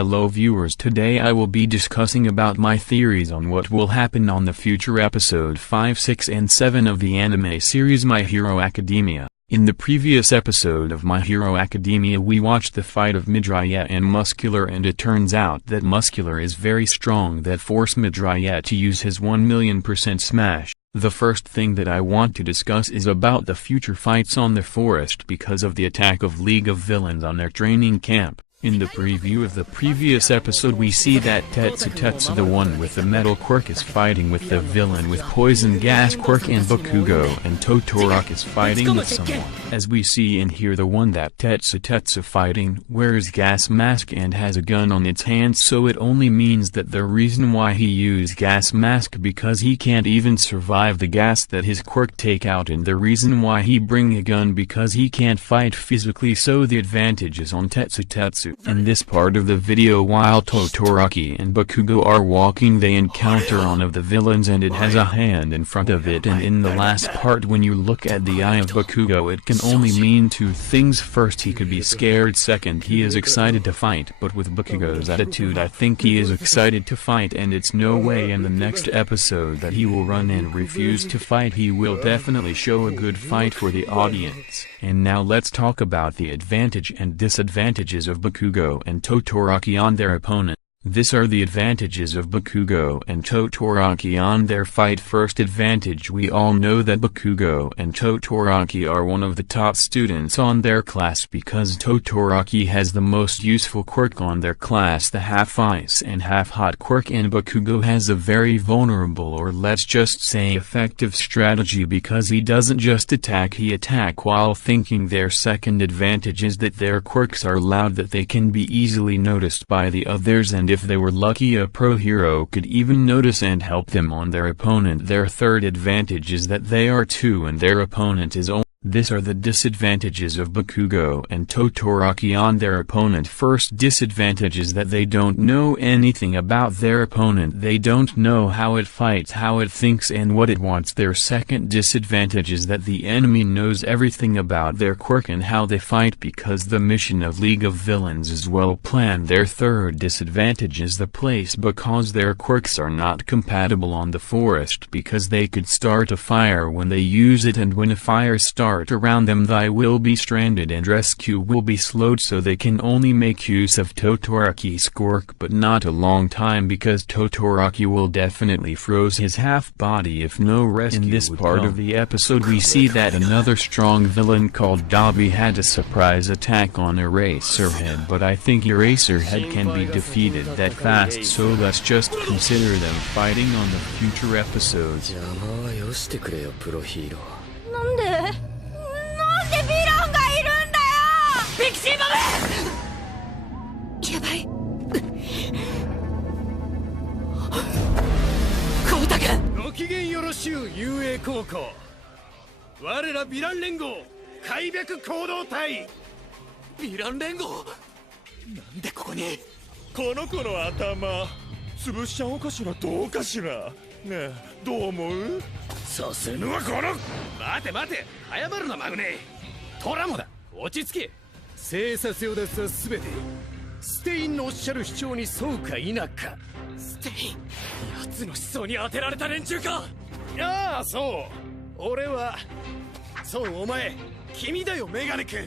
Hello viewers, today I will be discussing about my theories on what will happen on the future episode 5, 6 and 7 of the anime series My Hero Academia. In the previous episode of My Hero Academia we watched the fight of Midoriya and Muscular, and it turns out that Muscular is very strong that force Midoriya to use his 1,000,000% smash. The first thing that I want to discuss is about the future fights on the forest because of the attack of League of Villains on their training camp. In the preview of the previous episode we see that Tetsu, the one with the metal quirk, is fighting with the villain with poison gas quirk, and Bakugo and Todoroki is fighting with someone. As we see and hear, the one that Tetsu fighting wears gas mask and has a gun on its hands, so it only means that the reason why he used gas mask because he can't even survive the gas that his quirk take out, and the reason why he bring a gun because he can't fight physically, so the advantage is on Tetsu. In this part of the video, while Todoroki and Bakugo are walking, they encounter one of the villains and it has a hand in front of it, and in the last part when you look at the eye of Bakugo it can only mean two things. First, he could be scared, second, he is excited to fight, but with Bakugo's attitude I think he is excited to fight, and it's no way in the next episode that he will run and refuse to fight. He will definitely show a good fight for the audience. And now let's talk about the advantage and disadvantages of Bakugo and Todoroki on their opponent. These are the advantages of Bakugo and Todoroki on their fight. First advantage: we all know that Bakugo and Todoroki are one of the top students on their class because Todoroki has the most useful quirk on their class, the half ice and half hot quirk, and Bakugo has a very vulnerable, or let's just say effective strategy, because he doesn't just attack, he attack while thinking. Their second advantage is that their quirks are loud, that they can be easily noticed by the others, and if they were lucky a pro hero could even notice and help them on their opponent. Their third advantage is that they are two and their opponent is only. These are the disadvantages of Bakugo and Todoroki on their opponent. First disadvantage is that they don't know anything about their opponent. They don't know how it fights, how it thinks and what it wants. Their second disadvantage is that the enemy knows everything about their quirk and how they fight, because the mission of League of Villains is well planned. Their third disadvantage is the place, because their quirks are not compatible on the forest, because they could start a fire when they use it, and when a fire starts around them they will be stranded and rescue will be slowed, so they can only make use of Todoroki's quirk, but not a long time, because Todoroki will definitely froze his half body if no rescue. In this part of the episode we see that another strong villain called Dabi had a surprise attack on Eraserhead, but I think Eraserhead can be defeated that fast, so let's just consider them fighting on the future episodes. ヴィランがいるんだよ。ピクシーマメ。やばい。コウタ君。ご機嫌よろしゅう、雄英高校。我らヴィラン連合開闢行動隊。ヴィラン連合。なんでここに。この子の頭潰しちゃおうかしら、どうかしら。ねえ、どう思う？させぬはこの。待て待て、謝るなマグネ。トラモだ、落ち着け。生殺与奪は全てステインのおっしゃる主張に沿うか否か。ステイン、奴の思想に当てられた連中か。ああ、そう、俺は。そう、お前、君だよ、メガネ君。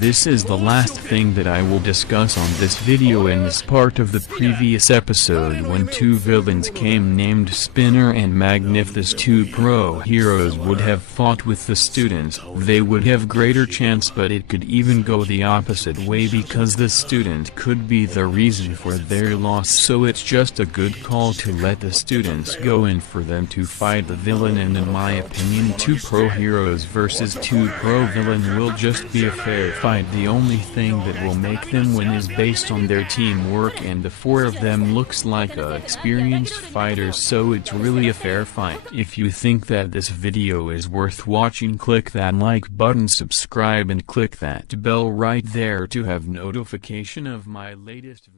This is the last thing that I will discuss on this video. In this part of the previous episode, when two villains came named Spinner and Magnificus, two pro heroes would have fought with the students, they would have greater chance, but it could even go the opposite way, because the student could be the reason for their loss, so it's just a good call to let the students go in for them to fight the villain, and in my opinion two pro heroes versus two pro villain will just be a fair fight. The only thing that will make them win is based on their teamwork, and the four of them looks like experienced fighters, so it's really a fair fight. If you think that this video is worth watching, click that like button, subscribe and click that bell right there to have notification of my latest video.